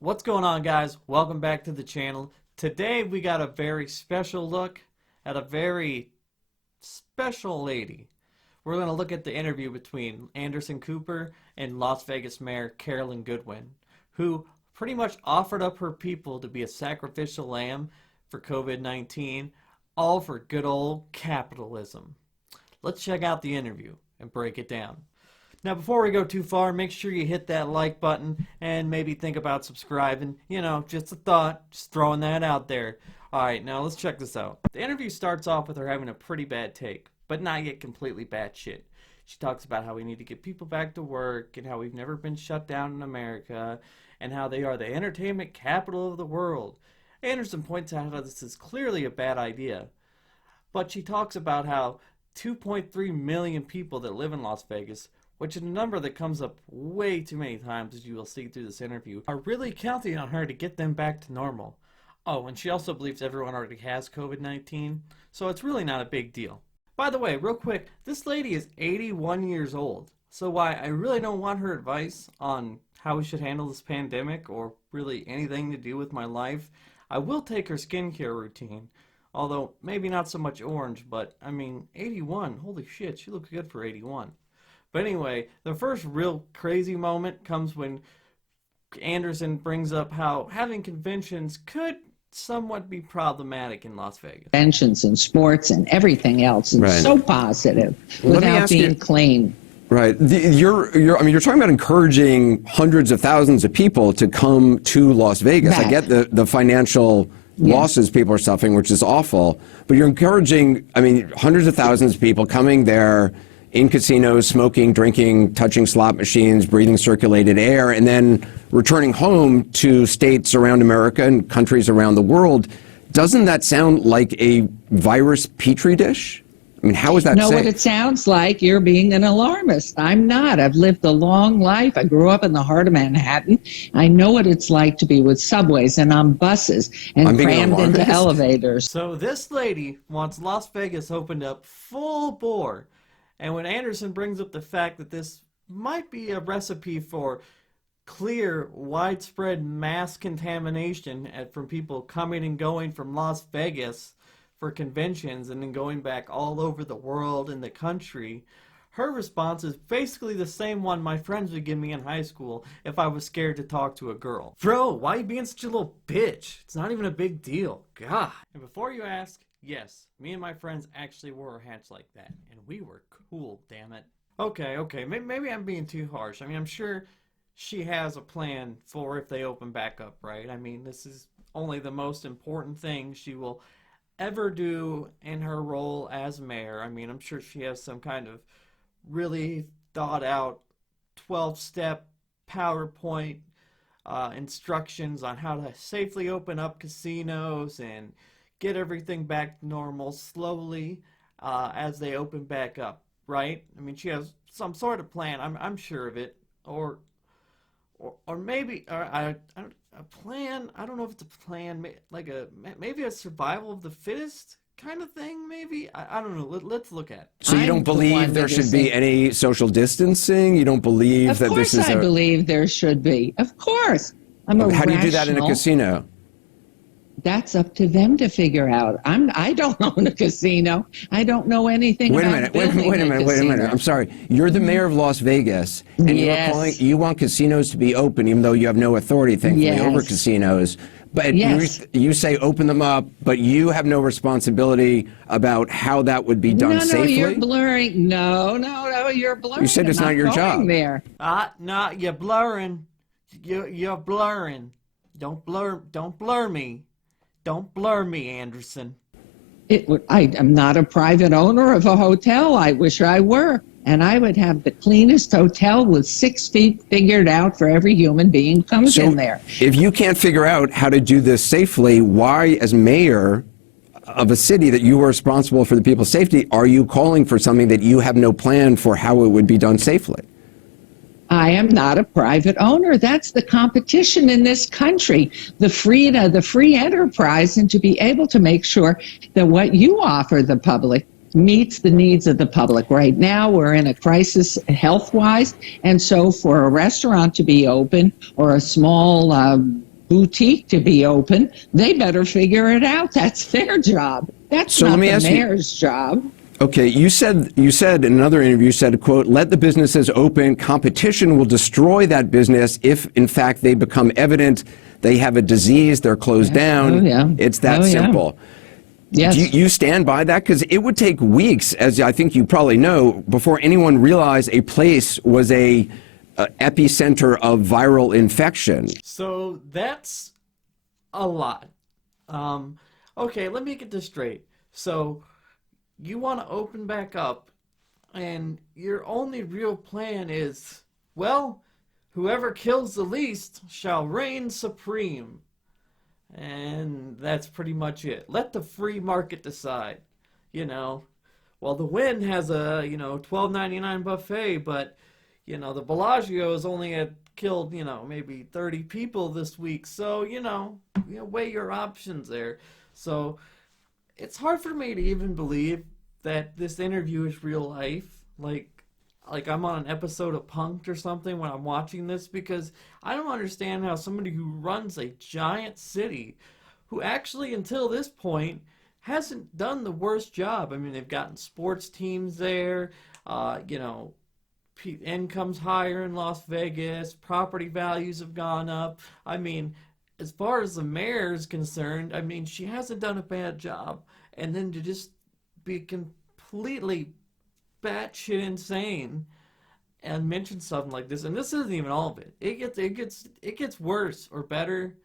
What's going on, guys? Welcome back to the channel. Today we got a very special look at a very special lady. We're going to look at the interview between Anderson Cooper and Las Vegas Mayor Carolyn Goodman, who pretty much offered up her people to be a sacrificial lamb for COVID-19, all for good old capitalism. Let's check out the interview and break it down. Now, before we go too far, make sure you hit that like button and maybe think about subscribing. You know, just a thought, just throwing that out there. Alright, now let's check this out. The interview starts off with her having a pretty bad take, but not yet completely bad shit. She talks about how we need to get people back to work and how we've never been shut down in America and how they are the entertainment capital of the world. Anderson points out how this is clearly a bad idea, but she talks about how 2.3 million people that live in Las Vegas, which is a number that comes up way too many times, as you will see through this interview, are really counting on her to get them back to normal. Oh, and she also believes everyone already has COVID-19, so it's really not a big deal. By the way, real quick, this lady is 81 years old, so while I really don't want her advice on how we should handle this pandemic or really anything to do with my life, I will take her skincare routine. Although, maybe not so much orange, but, I mean, 81, holy shit, she looks good for 81. But anyway, the first real crazy moment comes when Anderson brings up how having conventions could somewhat be problematic in Las Vegas. Conventions and sports and everything else is so positive without being clean. Right. You're talking about encouraging hundreds of thousands of people to come to Las Vegas. I get the financial losses people are suffering, which is awful, but you're encouraging, hundreds of thousands of people coming there in casinos, smoking, drinking, touching slot machines, breathing circulated air, and then returning home to states around America and countries around the world. Doesn't that sound like a virus petri dish? I mean, how is that safe? What it sounds like? You're being an alarmist. I'm not. I've lived a long life. I grew up in the heart of Manhattan. I know what it's like to be with subways and on buses and crammed into elevators. So this lady wants Las Vegas opened up full bore. And when Anderson brings up the fact that this might be a recipe for clear, widespread mass contamination from people coming and going from Las Vegas for conventions and then going back all over the world and the country, her response is basically the same one my friends would give me in high school if I was scared to talk to a girl. Bro, why are you being such a little bitch? It's not even a big deal. God. And before you ask, yes, me and my friends actually wore our hats like that, and we were cool, damn it. Okay, maybe I'm being too harsh. I'm sure she has a plan for if they open back up, right? This is only the most important thing she will ever do in her role as mayor. I'm sure she has some kind of really thought out 12-step PowerPoint instructions on how to safely open up casinos and get everything back to normal slowly as they open back up, right? She has some sort of plan. I'm sure of it, or maybe a plan. I don't know if it's a plan, like maybe a survival of the fittest kind of thing. Maybe I don't know. Let's look at it. So you don't believe there should be any social distancing? You don't believe that this is? Of course, I believe there should be. Of course, I'm a How do you do that in a casino? That's up to them to figure out. I don't own a casino. I don't know anything about building Wait a minute. I'm sorry. You're the mayor of Las Vegas, and you want casinos to be open, even though you have no authority, thankfully, over casinos. But you say open them up, but you have no responsibility about how that would be done safely? No, you're blurring. No, you're blurring. You said it's not your job. There. No, you're blurring. You're blurring. Don't blur me. Don't blur me, Anderson. I'm not a private owner of a hotel. I wish I were. And I would have the cleanest hotel with 6 feet figured out for every human being who comes in there. If you can't figure out how to do this safely, why, as mayor of a city that you are responsible for the people's safety, are you calling for something that you have no plan for how it would be done safely? I am not a private owner. That's the competition in this country, the free enterprise, and to be able to make sure that what you offer the public meets the needs of the public. Right now, we're in a crisis health-wise, and so for a restaurant to be open or a small boutique to be open, they better figure it out. That's their job. That's So not let me the ask you- mayor's job. Okay, you said in another interview, you said, quote, let the businesses open. Competition will destroy that business if, in fact, they become evident they have a disease, they're closed down. Oh, yeah. It's that Oh, yeah. simple. Yes. Do you stand by that? Because it would take weeks, as I think you probably know, before anyone realized a place was a epicenter of viral infection. So that's a lot. Okay, let me get this straight. So you want to open back up, and your only real plan is, well, whoever kills the least shall reign supreme. And that's pretty much it. Let the free market decide. You know, well, the Wynn has a, $12.99 buffet, but, the Bellagio has only killed, maybe 30 people this week. So, weigh your options there. So it's hard for me to even believe that this interview is real life. Like I'm on an episode of Punk'd or something when I'm watching this, because I don't understand how somebody who runs a giant city, who actually until this point hasn't done the worst job. I mean, they've gotten sports teams there, income's higher in Las Vegas, property values have gone up. I mean, as far as the mayor is concerned, I mean, she hasn't done a bad job. And then to just be completely batshit insane and mention something like this, and this isn't even all of it. It gets worse or better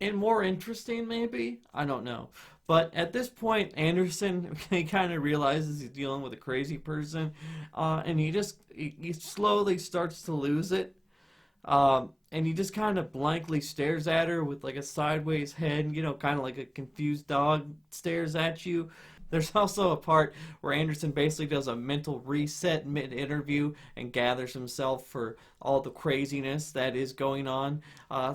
and more interesting, maybe. I don't know. But at this point, Anderson, he kind of realizes he's dealing with a crazy person, and he slowly starts to lose it. And he just kind of blankly stares at her with like a sideways head, kind of like a confused dog stares at you. There's also a part where Anderson basically does a mental reset mid-interview and gathers himself for all the craziness that is going on.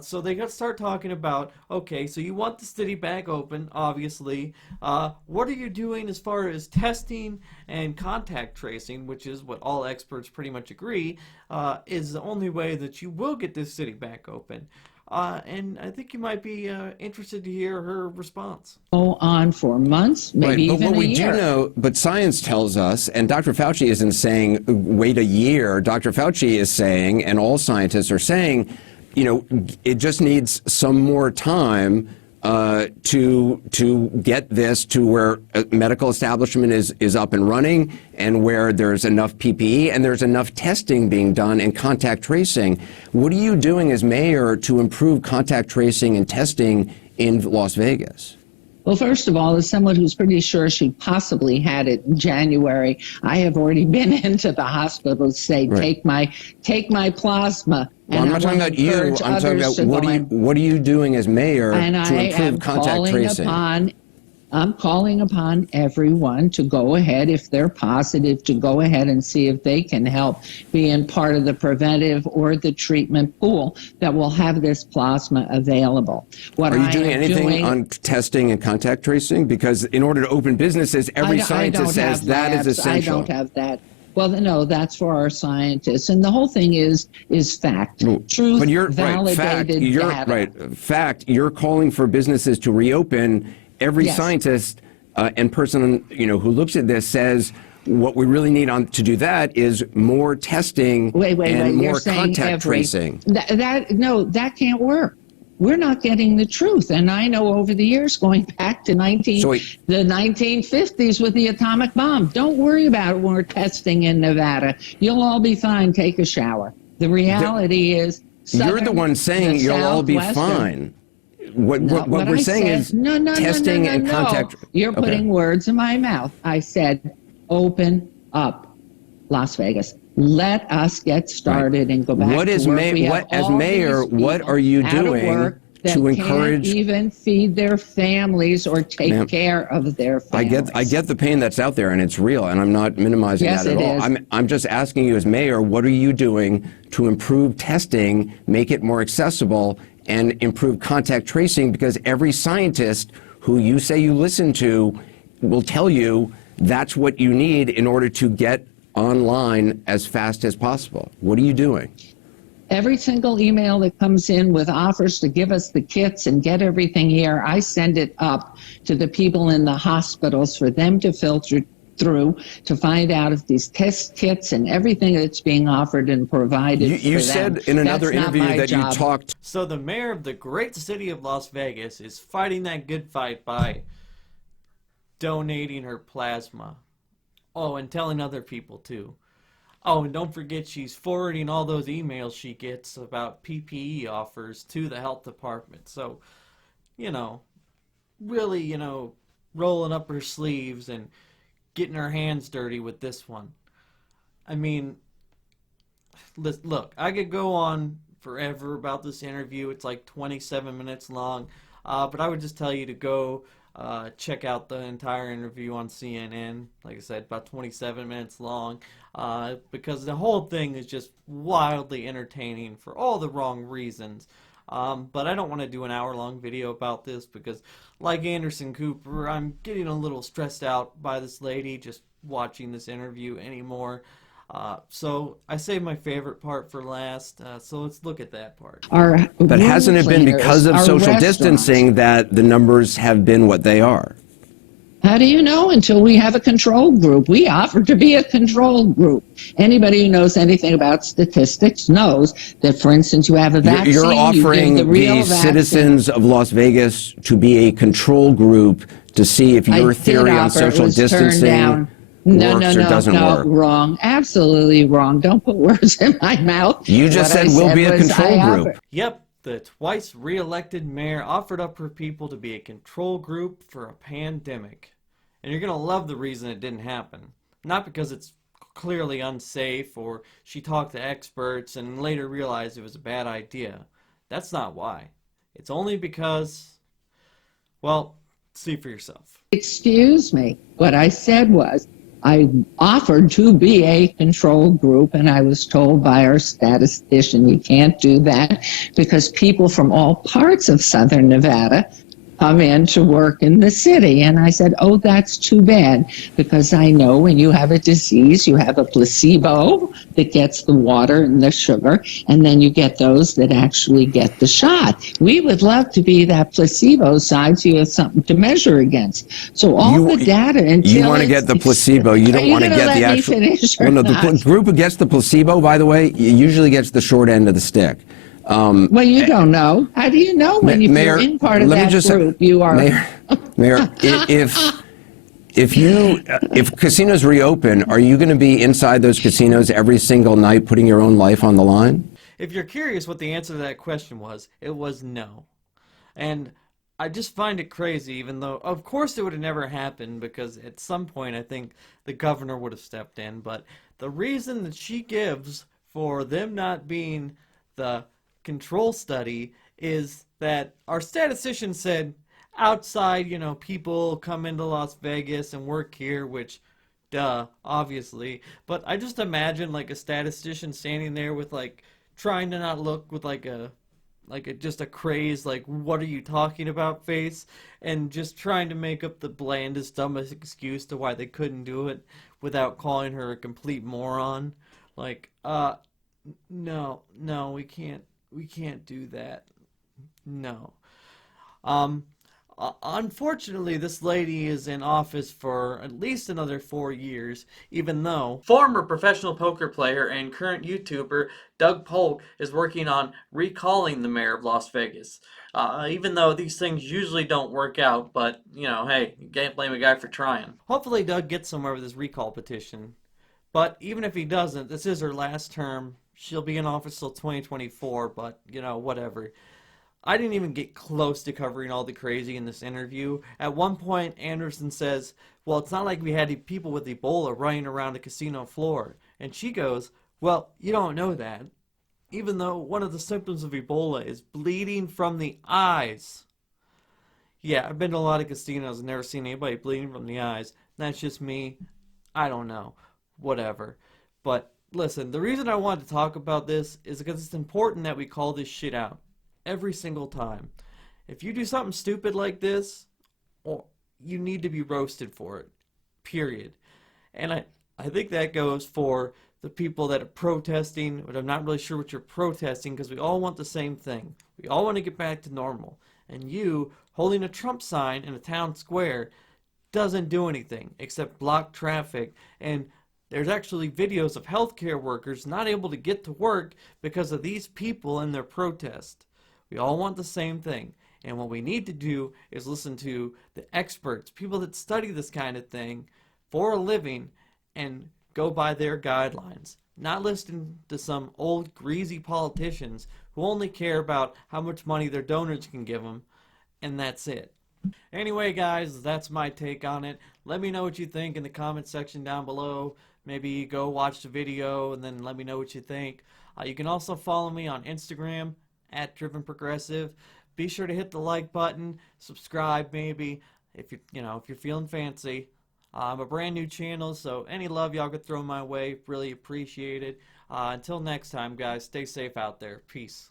So they got to start talking about, okay, so you want the city back open, obviously. What are you doing as far as testing and contact tracing, which is what all experts pretty much agree, is the only way that you will get this city back open. And I think you might be interested to hear her response. Go on for months, maybe right, but even what a we year. do know, but science tells us, and Dr. Fauci isn't saying wait a year. Dr. Fauci is saying, and all scientists are saying, it just needs some more time to get this to where a medical establishment is up and running, and where there's enough PPE and there's enough testing being done and contact tracing. What are you doing as mayor to improve contact tracing and testing in Las Vegas? Well, first of all, as someone who's pretty sure she possibly had it in January, I have already been into the hospital to say, Right. take my plasma. Well, I'm not talking about you. I'm talking about what are you doing as mayor to improve contact tracing? I'm calling upon everyone to go ahead, if they're positive, to go ahead and see if they can help being part of the preventive or the treatment pool that will have this plasma available. Are you doing anything on testing and contact tracing? Because in order to open businesses, every scientist says that is essential. I don't have that. Well, no, that's for our scientists, and the whole thing is fact, truth, but you're validated data. Fact. You're calling for businesses to reopen. Every scientist and person who looks at this says what we really need to do that is more testing and more contact tracing. That can't work. We're not getting the truth. And I know over the years, going back to the 1950s with the atomic bomb, don't worry about it when we're testing in Nevada. You'll all be fine. Take a shower. The reality is, you're the one saying you'll all be fine. What we're saying is testing and contact. You're putting words in my mouth. I said, open up Las Vegas. Let us get started and go back to work. As mayor, what are you doing to encourage? Can't even feed their families or take care of their families. I get the pain that's out there, and it's real, and I'm not minimizing that at all. I'm just asking you as mayor, what are you doing to improve testing, make it more accessible, and improve contact tracing? Because every scientist who you say you listen to will tell you that's what you need in order to get online as fast as possible. What are you doing? Every single email that comes in with offers to give us the kits and get everything here, I send it up to the people in the hospitals for them to filter through to find out if these test kits and everything that's being offered and provided You for them. said in another That's not interview my that you job. talked. So the mayor of the great city of Las Vegas is fighting that good fight by donating her plasma. Oh, and telling other people too. Oh, and don't forget she's forwarding all those emails she gets about PPE offers to the health department. So, you know, really, rolling up her sleeves and getting her hands dirty with this one. I mean, look, I could go on forever about this interview. It's like 27 minutes long. But I would just tell you to go check out the entire interview on CNN. Like I said, about 27 minutes long. Because the whole thing is just wildly entertaining for all the wrong reasons. But I don't want to do an hour-long video about this because, like Anderson Cooper, I'm getting a little stressed out by this lady just watching this interview anymore. So I saved my favorite part for last, so let's look at that part. But hasn't it been because of social distancing that the numbers have been what they are? How do you know until we have a control group? We offer to be a control group. Anybody who knows anything about statistics knows that, for instance, you have a vaccine. You're offering you give the citizens of Las Vegas to be a control group to see if your theory on social distancing works or doesn't work. Wrong. Absolutely wrong. Don't put words in my mouth. You just said we'll be a control group. Yep. The twice re-elected mayor offered up her people to be a control group for a pandemic. And you're going to love the reason it didn't happen. Not because it's clearly unsafe or she talked to experts and later realized it was a bad idea. That's not why. It's only because, well, see for yourself. Excuse me. What I said was, I offered to be a control group, and I was told by our statistician, you can't do that because people from all parts of Southern Nevada come in to work in the city. And I said, oh, that's too bad, because I know when you have a disease, you have a placebo that gets the water and the sugar, and then you get those that actually get the shot. We would love to be that placebo side so you have something to measure against. So all the data until you want to get the placebo. You don't want to get the actual. Well, no, the group who gets the placebo, by the way, usually gets the short end of the stick. Well, you don't know. How do you know when you're in part of that group? You are. Mayor, if casinos reopen, are you going to be inside those casinos every single night putting your own life on the line? If you're curious what the answer to that question was, it was no. And I just find it crazy, even though, of course, it would have never happened because at some point I think the governor would have stepped in. But the reason that she gives for them not being the control study is that our statistician said outside, people come into Las Vegas and work here, which, duh, obviously. But I just imagine like a statistician standing there with like trying to not look with just a crazed, like, what are you talking about face, and just trying to make up the blandest, dumbest excuse to why they couldn't do it without calling her a complete moron. Like, no, we can't do that. No. Unfortunately, this lady is in office for at least another 4 years, even though former professional poker player and current YouTuber Doug Polk is working on recalling the mayor of Las Vegas. Even though these things usually don't work out, but, hey, you can't blame a guy for trying. Hopefully Doug gets somewhere with his recall petition. But even if he doesn't, this is her last term. She'll be in office till 2024, but, whatever. I didn't even get close to covering all the crazy in this interview. At one point, Anderson says, well, it's not like we had people with Ebola running around a casino floor. And she goes, well, you don't know that. Even though one of the symptoms of Ebola is bleeding from the eyes. Yeah, I've been to a lot of casinos and never seen anybody bleeding from the eyes. That's just me. I don't know. Whatever. But listen, the reason I wanted to talk about this is because it's important that we call this shit out. Every single time. If you do something stupid like this, you need to be roasted for it. Period. And I think that goes for the people that are protesting, but I'm not really sure what you're protesting, because we all want the same thing. We all want to get back to normal. And you, holding a Trump sign in a town square, doesn't do anything except block traffic. And there's actually videos of healthcare workers not able to get to work because of these people and their protest. We all want the same thing. And what we need to do is listen to the experts, people that study this kind of thing for a living, and go by their guidelines. Not listen to some old greasy politicians who only care about how much money their donors can give them, and that's it. Anyway, guys, that's my take on it. Let me know what you think in the comment section down below. Maybe go watch the video and then let me know what you think. You can also follow me on Instagram at Driven Progressive. Be sure to hit the like button, subscribe maybe if you're feeling fancy. I'm a brand new channel, so any love y'all could throw my way, really appreciate it. Until next time, guys, stay safe out there. Peace.